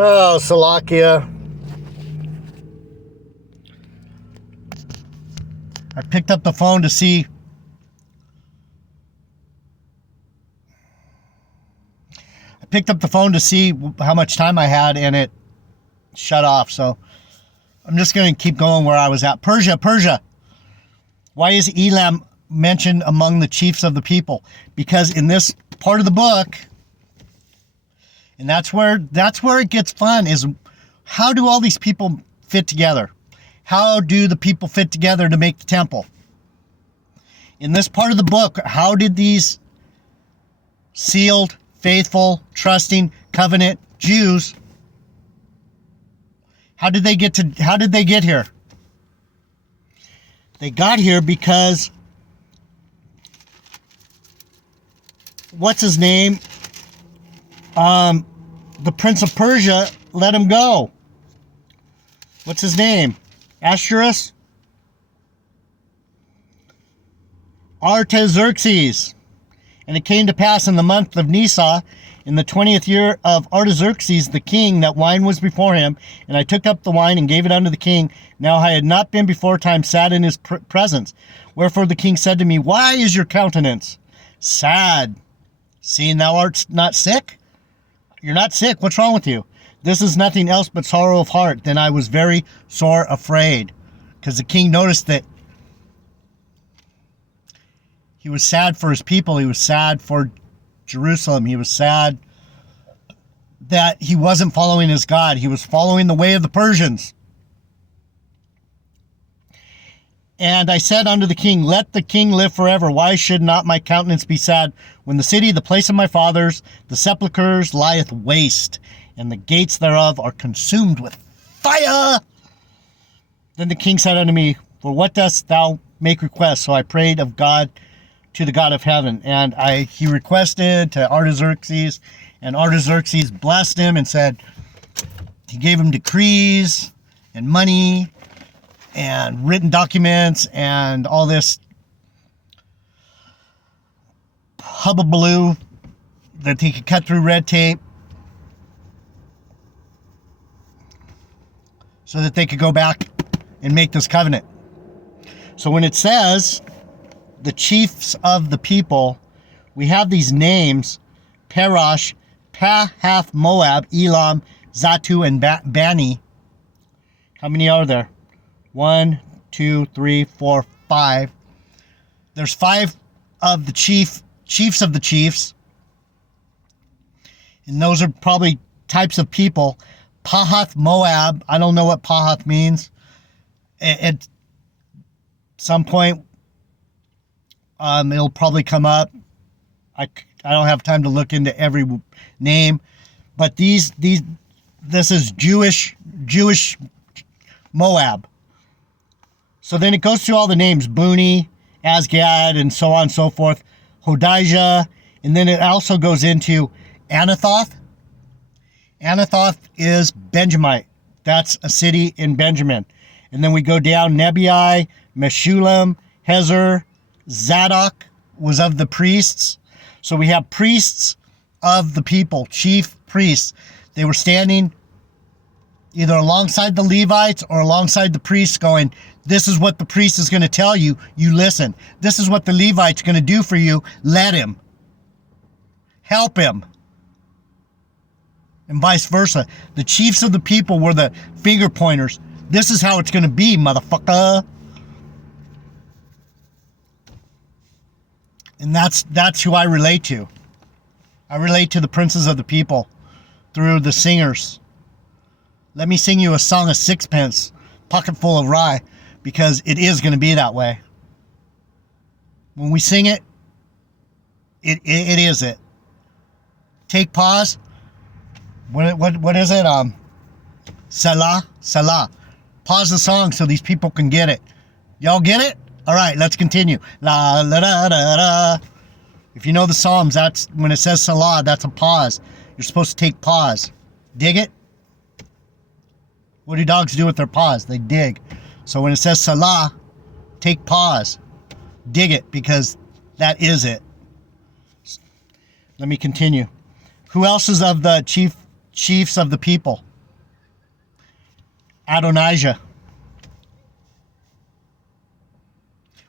Oh, Salakia. I picked up the phone to see. How much time I had, and it shut off. So I'm just going to keep going where I was at. Persia. Why is Elam mentioned among the chiefs of the people? Because in this part of the book, and that's where it gets fun, is how do all these people fit together? How do the people fit together to make the temple? In this part of the book, how did these sealed, faithful, trusting, covenant Jews, how did they get here? They got here because, what's his name? The Prince of Persia let him go. What's his name? Ahasuerus? Artaxerxes. And it came to pass in the month of Nisan, in the 20th year of Artaxerxes the king, that wine was before him. And I took up the wine and gave it unto the king. Now I had not been before time sad in his presence. Wherefore the king said to me, Why is your countenance sad, seeing thou art not sick? You're not sick. What's wrong with you? This is nothing else but sorrow of heart. Then I was very sore afraid. Because the king noticed that he was sad for his people. He was sad for Jerusalem. He was sad that he wasn't following his God. He was following the way of the Persians. And I said unto the king, Let the king live forever. Why should not my countenance be sad, when the city, the place of my fathers, the sepulchres, lieth waste, and the gates thereof are consumed with fire? Then the king said unto me, For what dost thou make request? So I prayed of God to the God of heaven. And he requested to Artaxerxes, and Artaxerxes blessed him and said, he gave him decrees and money and written documents and all this hubbubaloo that he could cut through red tape so that they could go back and make this covenant. So when it says the chiefs of the people, we have these names: Parash, Pahath Moab, Elam, Zatu, and Bani. How many are there? 1, 2, 3, 4, 5. There's 5 of the chiefs of the chiefs. And those are probably types of people. Pahath Moab, I don't know what Pahath means. At some point, it'll probably come up. I don't have time to look into every name, but this is Jewish Moab. So then it goes through all the names: Buni, Asgad, and so on and so forth, Hodijah, and then it also goes into Anathoth. Anathoth is Benjamite. That's a city in Benjamin. And then we go down: Nebai, Meshullam, Hezer, Zadok was of the priests. So we have priests of the people, chief priests. They were standing either alongside the Levites or alongside the priests, going, this is what the priest is going to tell you. You listen. This is what the Levite's going to do for you. Let him. Help him. And vice versa. The chiefs of the people were the finger pointers. This is how it's going to be, motherfucker. And that's who I relate to. I relate to the princes of the people through the singers. Let me sing you a song of sixpence, pocket full of rye, because it is going to be that way. When we sing it, it is it. Take pause. What is it? Salah. Pause the song so these people can get it. Y'all get it? All right, let's continue. La la da da da. If you know the Psalms, that's when it says Salah, that's a pause. You're supposed to take pause. Dig it? What do dogs do with their paws? They dig. So when it says Salah, take pause. Dig it, because that is it. Let me continue. Who else is of the chiefs of the people? Adonijah.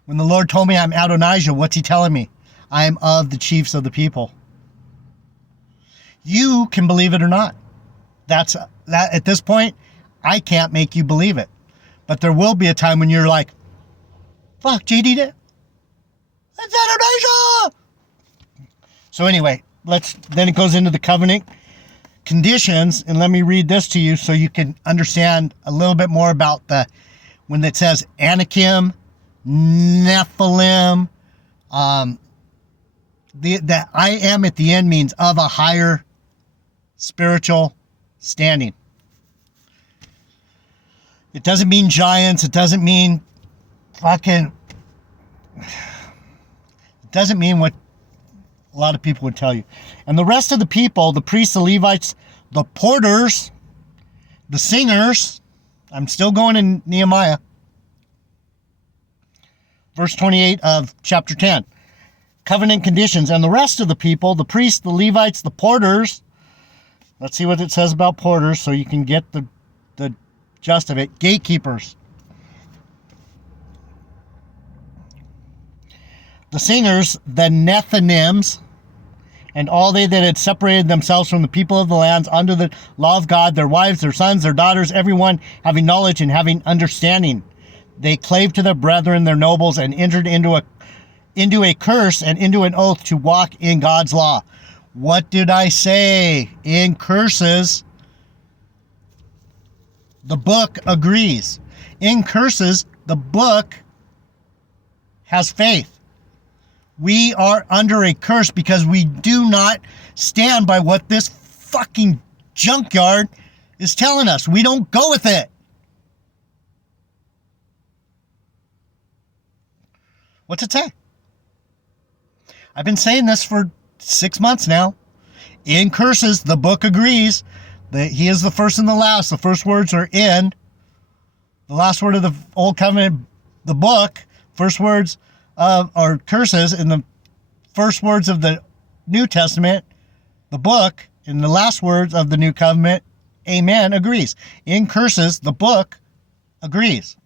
When the Lord told me I'm Adonijah, what's he telling me? I am of the chiefs of the people. You can believe it or not. That at this point, I can't make you believe it. But there will be a time when you're like, fuck, JD, that's Adonijah! So anyway, then it goes into the covenant conditions, and let me read this to you so you can understand a little bit more about when it says Anakim, Nephilim, the I am at the end means of a higher spiritual standing. It doesn't mean giants. It doesn't mean it doesn't mean what a lot of people would tell you. And the rest of the people, the priests, the Levites, the porters, the singers, I'm still going in Nehemiah. Verse 28 of chapter 10. Covenant conditions. And the rest of the people, the priests, the Levites, the porters. Let's see what it says about porters so you can get the gist of it. Gatekeepers. The singers, the Nethinims, and all they that had separated themselves from the people of the lands under the law of God, their wives, their sons, their daughters, everyone having knowledge and having understanding. They clave to their brethren, their nobles, and entered into a curse and into an oath to walk in God's law. What did I say? In curses, the book agrees. In curses, the book has faith. We are under a curse because we do not stand by what this fucking junkyard is telling us. We don't go with it. What's it say? I've been saying this for 6 months now. In curses, the book agrees that he is the first and the last. The first words are in. The last word of the Old Covenant, the book, first words are curses, in the first words of the New Testament, the book, in the last words of the New Covenant, amen, agrees. In curses, the book agrees.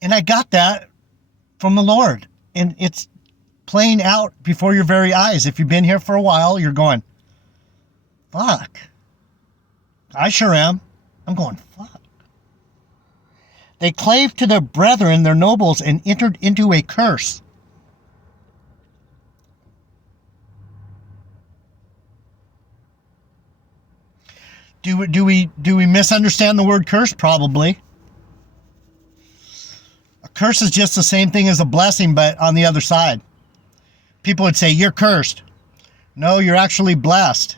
And I got that from the Lord. And it's playing out before your very eyes. If you've been here for a while, you're going, fuck. I sure am. I'm going, fuck. They clave to their brethren, their nobles, and entered into a curse. Do we misunderstand the word curse? Probably. A curse is just the same thing as a blessing, but on the other side. People would say, you're cursed. No, you're actually blessed.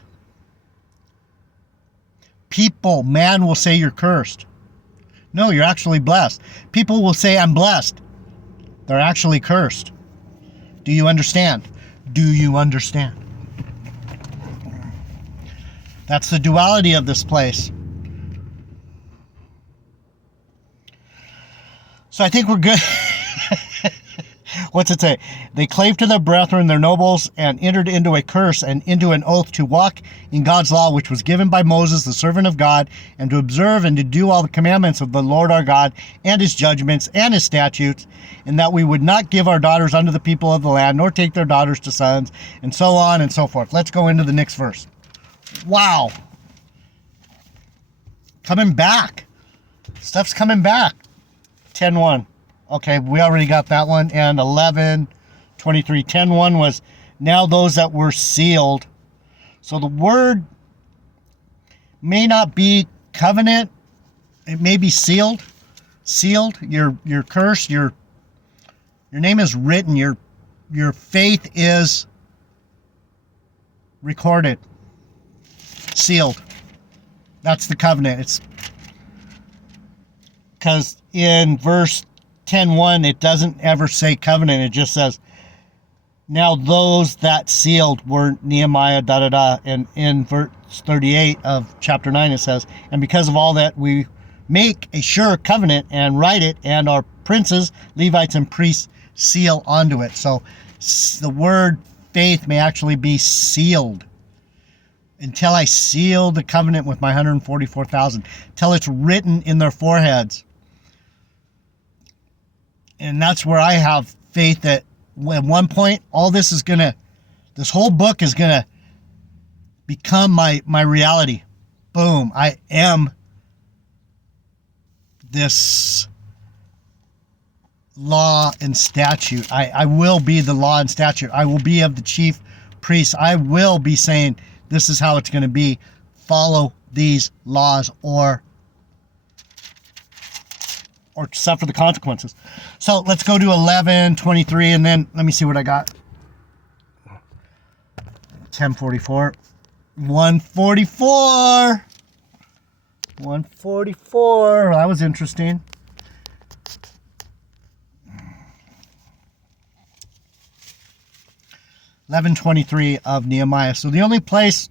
Man will say you're cursed. No, you're actually blessed. People will say, I'm blessed. They're actually cursed. Do you understand? Do you understand? That's the duality of this place. So I think we're good. What's it say? They clave to their brethren, their nobles, and entered into a curse and into an oath to walk in God's law, which was given by Moses, the servant of God, and to observe and to do all the commandments of the Lord our God, and his judgments and his statutes, and that we would not give our daughters unto the people of the land, nor take their daughters to sons, and so on and so forth. Let's go into the next verse. Wow. Coming back. Stuff's coming back. 10:1. Okay, we already got that one. And 11:23. 10:1 was, now those that were sealed. So the word may not be covenant. It may be sealed. Sealed. Your curse. Your name is written. Your faith is recorded. Sealed. That's the covenant. It's because in verse 10:1, it doesn't ever say covenant. It just says, now those that sealed were Nehemiah, And in verse 38 of chapter 9, it says, and because of all that, we make a sure covenant and write it, and our princes, Levites, and priests seal onto it. So the word faith may actually be sealed. until I seal the covenant with my 144,000, till it's written in their foreheads. And that's where I have faith that at one point, all this whole book is gonna become my reality. Boom, I am this law and statute. I will be the law and statute. I will be of the chief priests. I will be saying, this is how it's going to be. Follow these laws or suffer the consequences. So let's go to 11:23, and then let me see what I got. 10:44. 144. 144. That was interesting. (11:23) of Nehemiah. So the only place.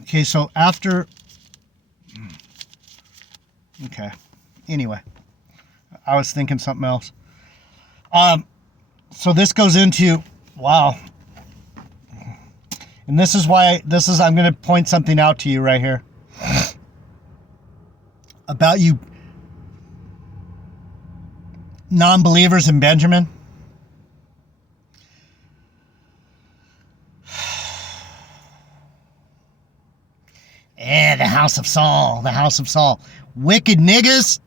Okay, so after. Okay. Anyway, I was thinking something else. So this goes into, wow. And this is why I'm going to point something out to you right here. About you non-believers in Benjamin. The house of Saul, the house of Saul. Wicked niggas.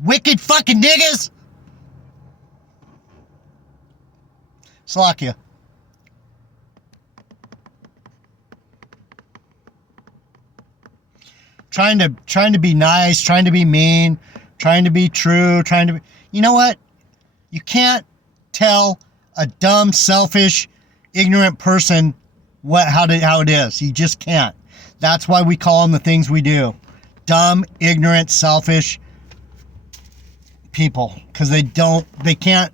Wicked fucking niggas. Salakia. Trying to be nice, trying to be mean, trying to be true, you know what? You can't tell a dumb, selfish, ignorant person how it is. You just can't. That's why we call them the things we do. Dumb, ignorant, selfish people, because they can't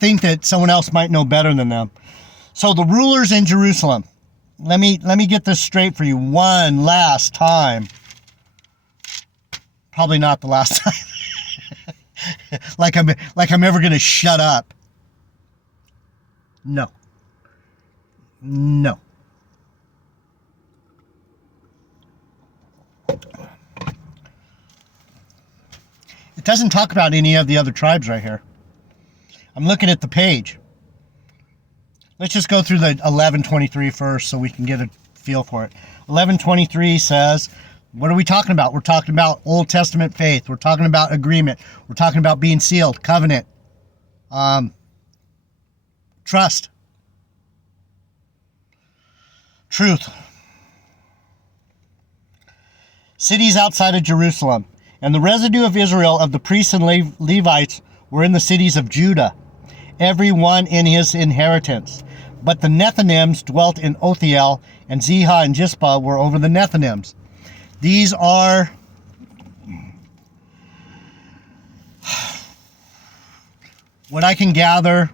think that someone else might know better than them. So the rulers in Jerusalem. Let me get this straight for you one last time. Probably not the last time. like I'm ever going to shut up. No. It doesn't talk about any of the other tribes right here. I'm looking at the page. Let's just go through the 11:23 first so we can get a feel for it. 11:23 says, what are we talking about? We're talking about Old Testament faith. We're talking about agreement. We're talking about being sealed, covenant, trust, truth. Cities outside of Jerusalem. And the residue of Israel, of the priests and Levites, were in the cities of Judah, every one in his inheritance. But the Nethinims dwelt in Othniel, and Zihah and Jispa were over the Nethinims. These are what I can gather,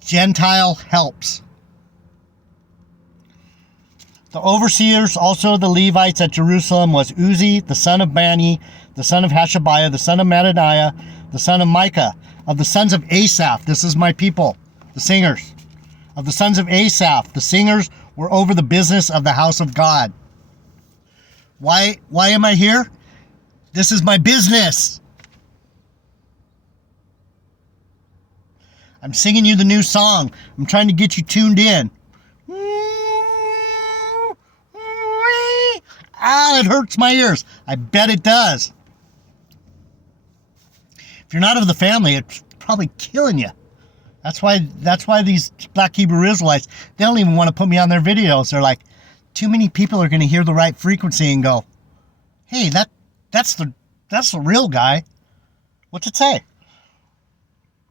Gentile helps. The overseers, also the Levites at Jerusalem, was Uzi, the son of Bani, the son of Hashabiah, the son of Mattaniah, the son of Micah. Of the sons of Asaph, this is my people, the singers. Of the sons of Asaph, the singers were over the business of the house of God. Why am I here? This is my business. I'm singing you the new song. I'm trying to get you tuned in. Ah, it hurts my ears. I bet it does. If you're not of the family, it's probably killing you. That's why these Black Hebrew Israelites, they don't even want to put me on their videos. They're like, too many people are going to hear the right frequency and go, hey, that's the real guy. What's it say?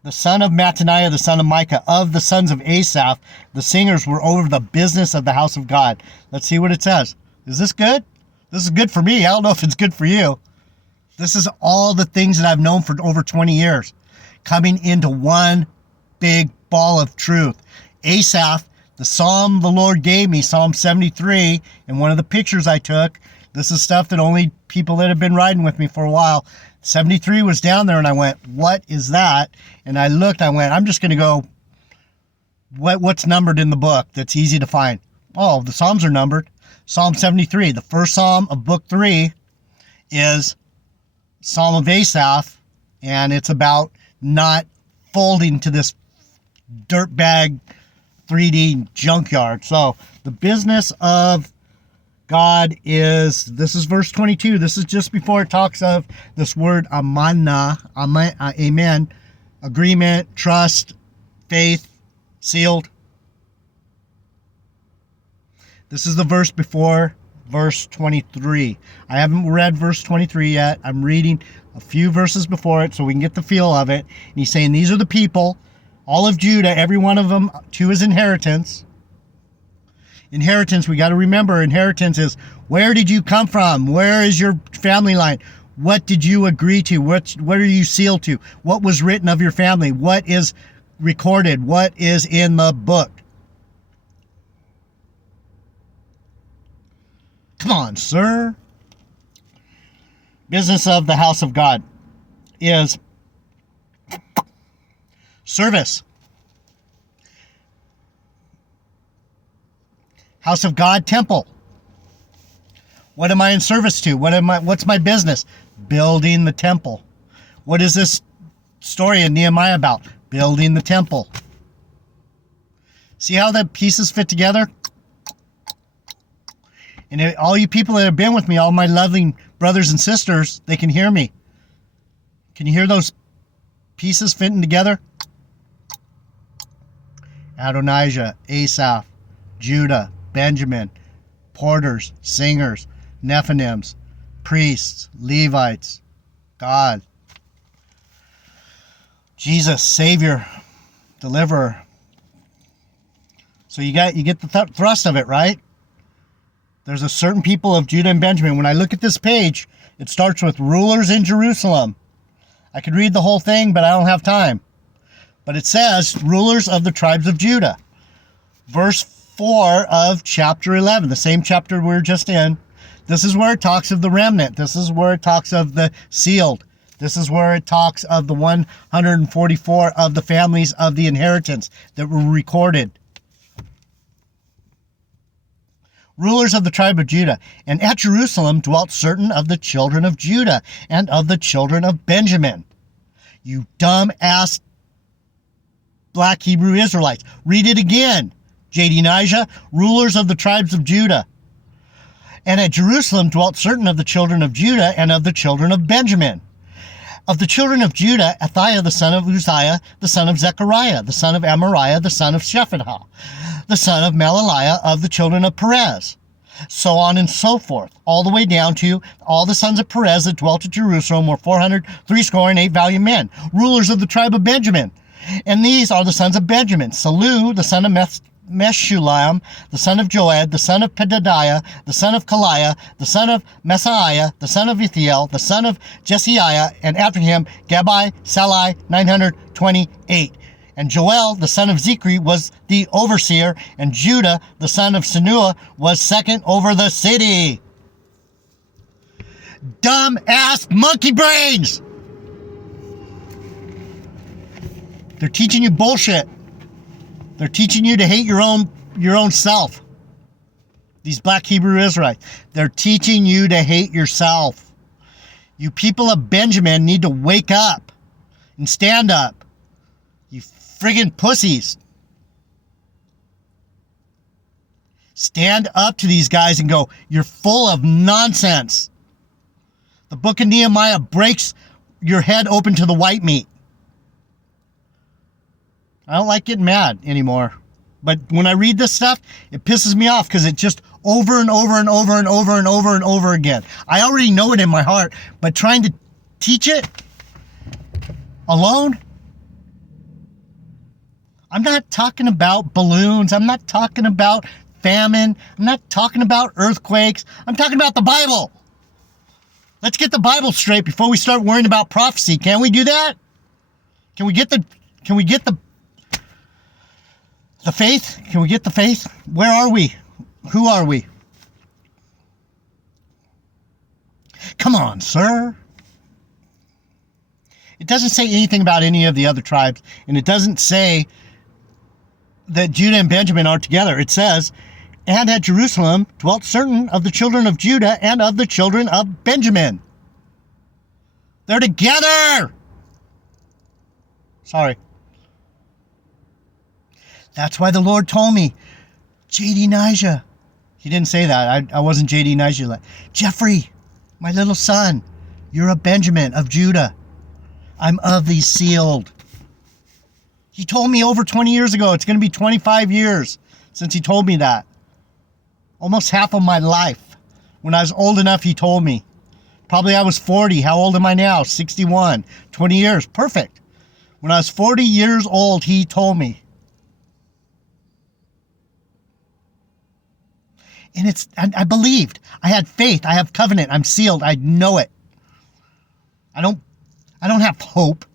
The son of Mattaniah, the son of Micah, of the sons of Asaph, the singers were over the business of the house of God. Let's see what it says. Is this good? This is good for me. I don't know if it's good for you. This is all the things that I've known for over 20 years coming into one big ball of truth. Asaph, the psalm the Lord gave me, Psalm 73, and one of the pictures I took, this is stuff that only people that have been riding with me for a while, 73 was down there, and I went, what is that? And I looked, I went, I'm just going to go, what's numbered in the book that's easy to find? Oh, the Psalms are numbered. Psalm 73, the first Psalm of book 3 is Psalm of Asaph, and it's about not folding to this dirtbag 3D junkyard. So the business of God is, this is verse 22. This is just before it talks of this word amanah, amen, agreement, trust, faith, sealed. This is the verse before verse 23. I haven't read verse 23 yet. I'm reading a few verses before it so we can get the feel of it. And he's saying these are the people, all of Judah, every one of them to his inheritance. Inheritance, we got to remember, inheritance is where did you come from? Where is your family line? What did you agree to? What are you sealed to? What was written of your family? What is recorded? What is in the book? Come on, sir. Business of the house of God is service. House of God, temple. What am I in service to? What's my business? Building the temple. What is this story in Nehemiah about? Building the temple. See how the pieces fit together? And all you people that have been with me, all my lovely brothers and sisters, they can hear me. Can you hear those pieces fitting together? Adonijah, Asaph, Judah, Benjamin, porters, singers, Nephilims, priests, Levites, God, Jesus, Savior, Deliverer. So you get the thrust of it, right? There's a certain people of Judah and Benjamin. When I look at this page, it starts with rulers in Jerusalem. I could read the whole thing, but I don't have time. But it says rulers of the tribes of Judah. Verse 4 of chapter 11, the same chapter we're just in. This is where it talks of the remnant. This is where it talks of the sealed. This is where it talks of the 144 of the families of the inheritance that were recorded. Rulers of the tribe of Judah. And at Jerusalem dwelt certain of the children of Judah and of the children of Benjamin. You dumb-ass black Hebrew Israelites. Read it again. Jadonijah, rulers of the tribes of Judah. And at Jerusalem dwelt certain of the children of Judah and of the children of Benjamin. Of the children of Judah, Athaiah the son of Uzziah, the son of Zechariah, the son of Amariah, the son of Shephatiah, the son of Malaliah of the children of Perez. So on and so forth, all the way down to all the sons of Perez that dwelt at Jerusalem were 468 valiant men, rulers of the tribe of Benjamin. And these are the sons of Benjamin: Salu, the son of Meshulam, the son of Joed, the son of Pedadiah, the son of Kaliah, the son of Messiah, the son of Ithiel, the son of Jesiah, and after him Gabai, Salai, 928. And Joel, the son of Zichri, was the overseer, and Judah, the son of Senua, was second over the city. Dumb-ass monkey brains! They're teaching you bullshit. They're teaching you to hate your own self. These black Hebrew Israelites. They're teaching you to hate yourself. You people of Benjamin need to wake up and stand up. You friggin' pussies. Stand up to these guys and go, you're full of nonsense. The book of Nehemiah breaks your head open to the white meat. I don't like getting mad anymore. But when I read this stuff, it pisses me off because it just over and over and over and over and over and over again. I already know it in my heart, but trying to teach it alone? I'm not talking about balloons. I'm not talking about famine. I'm not talking about earthquakes. I'm talking about the Bible. Let's get the Bible straight before we start worrying about prophecy. Can we do that? Can we get the faith? Can we get the faith? Where are we? Who are we? Come on, sir. It doesn't say anything about any of the other tribes, and it doesn't say that Judah and Benjamin are together. It says, and at Jerusalem dwelt certain of the children of Judah and of the children of Benjamin. They're together! Sorry. That's why the Lord told me, J.D. Nijah. He didn't say that. I wasn't J.D. Nijah. Jeffrey, my little son, you're a Benjamin of Judah. I'm of thee sealed. He told me over 20 years ago. It's going to be 25 years since he told me that. Almost half of my life. When I was old enough, he told me. Probably I was 40. How old am I now? 61. 20 years. Perfect. When I was 40 years old, he told me. And I believed. I had faith. I have covenant. I'm sealed. I know it. I don't have hope.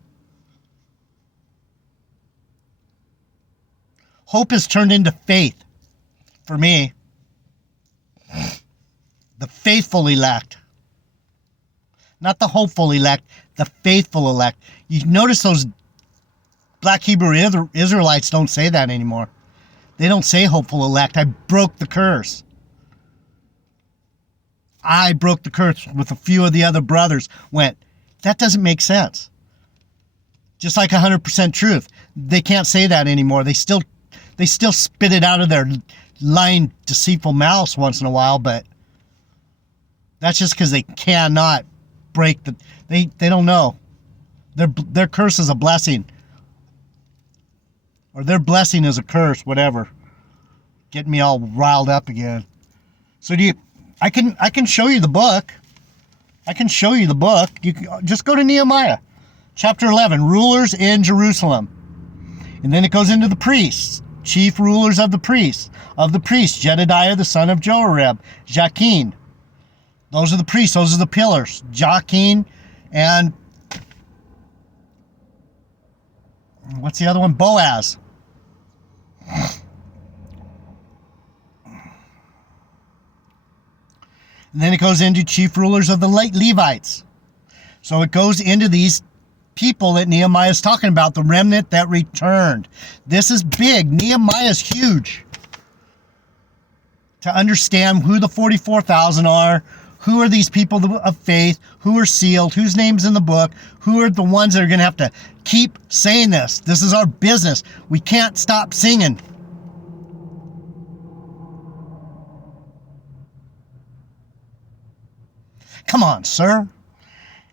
Hope has turned into faith for me. The faithful elect. Not the hopeful elect, the faithful elect. You notice those black Hebrew Israelites don't say that anymore. They don't say hopeful elect. I broke the curse. I broke the curse with a few of the other brothers. Went, that doesn't make sense. Just like 100% truth. They can't say that anymore. They still spit it out of their lying, deceitful mouths once in a while, but that's just because they cannot break the... They don't know. Their curse is a blessing. Or their blessing is a curse, whatever. Getting me all riled up again. So I can show you the book. I can show you the book. You can, just go to Nehemiah. Chapter 11, rulers in Jerusalem. And then it goes into the priests. Chief rulers of the priests. Of the priests, Jedediah the son of Joarib. Jachin. Those are the priests. Those are the pillars. Jachin and... what's the other one? Boaz. And then it goes into chief rulers of the Levites. So it goes into these people that Nehemiah is talking about, the remnant that returned. This is big. Nehemiah is huge. To understand who the 44,000 are, who are these people of faith, who are sealed, whose name's in the book, who are the ones that are going to have to keep saying this. This is our business. We can't stop singing. Come on, sir.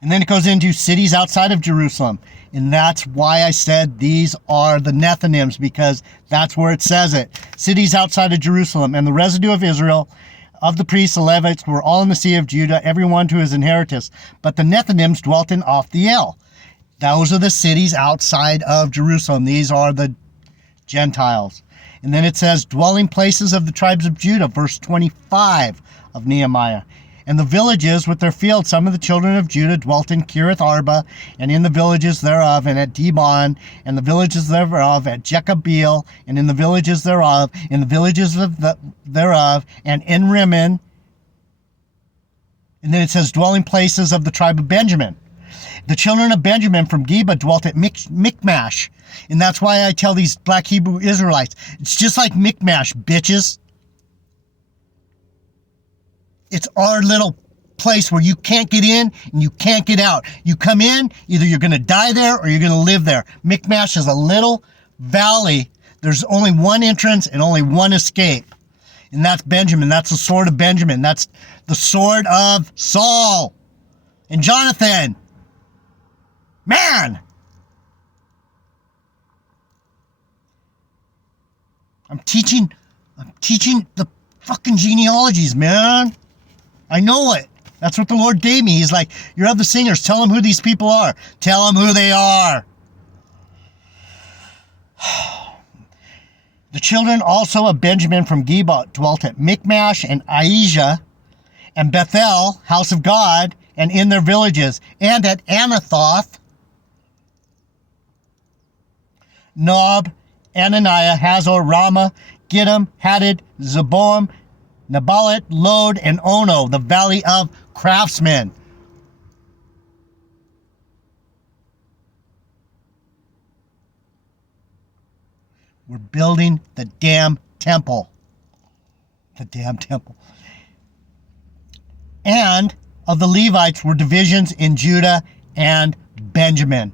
And then it goes into cities outside of Jerusalem. And that's why I said these are the Nethinims, because that's where it says it. Cities outside of Jerusalem. And the residue of Israel, of the priests, the Levites, were all in the sea of Judah, everyone to his inheritance. But the Nethinims dwelt in Othniel. Those are the cities outside of Jerusalem. These are the Gentiles. And then it says, dwelling places of the tribes of Judah, verse 25 of Nehemiah. And the villages with their fields, some of the children of Judah dwelt in Kiriath Arba, and in the villages thereof, and at Dibon, and the villages thereof, at Jekabeel, and in the villages thereof, in the villages thereof, and in Rimmon. And then it says, dwelling places of the tribe of Benjamin. The children of Benjamin from Geba dwelt at Michmash. And that's why I tell these black Hebrew Israelites, it's just like Michmash, bitches. It's our little place where you can't get in and you can't get out. You come in, either you're going to die there or you're going to live there. Michmash is a little valley. There's only one entrance and only one escape. And that's Benjamin. That's the sword of Benjamin. That's the sword of Saul and Jonathan. Man! I'm teaching the fucking genealogies, man. I know it. That's what the Lord gave me. He's like, you're of the singers. Tell them who these people are. Tell them who they are. The children also of Benjamin from Geba dwelt at Michmash and Aijah and Bethel, house of God, and in their villages, and at Anathoth, Nob, Ananiah, Hazor, Ramah, Gittim, Hadid, Zeboam, Nabalat, Lod, and Ono, the valley of craftsmen. were building the damn temple. The damn temple. And of the Levites were divisions in Judah and Benjamin.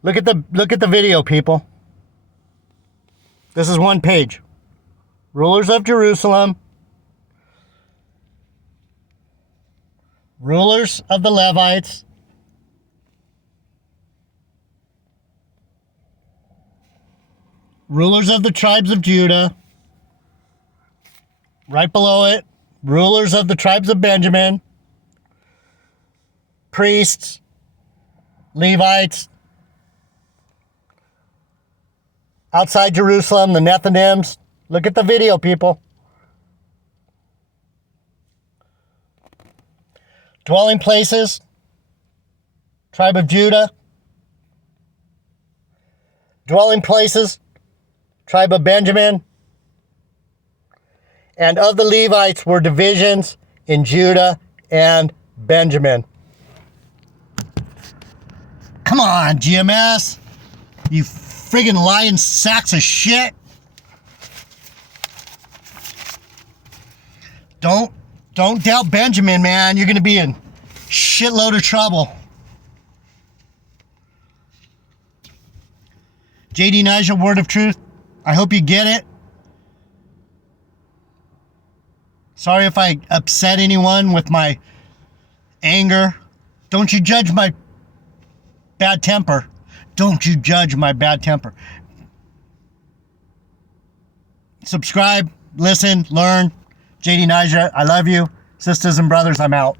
Look at the video, people. This is one page. Rulers of Jerusalem. Rulers of the Levites. Rulers of the tribes of Judah. Right below it, rulers of the tribes of Benjamin. Priests. Levites. Outside Jerusalem, the Nethinims. Look at the video, people. Dwelling places. Tribe of Judah. Dwelling places. Tribe of Benjamin. And of the Levites were divisions in Judah and Benjamin. Come on, GMS. You friggin' lying sacks of shit. Don't doubt Benjamin, man. You're gonna be in shitload of trouble. JD Nigel, Word of Truth. I hope you get it. Sorry if I upset anyone with my anger. Don't you judge my bad temper. Don't you judge my bad temper. Subscribe, listen, learn. JD Niger, I love you. Sisters and brothers, I'm out.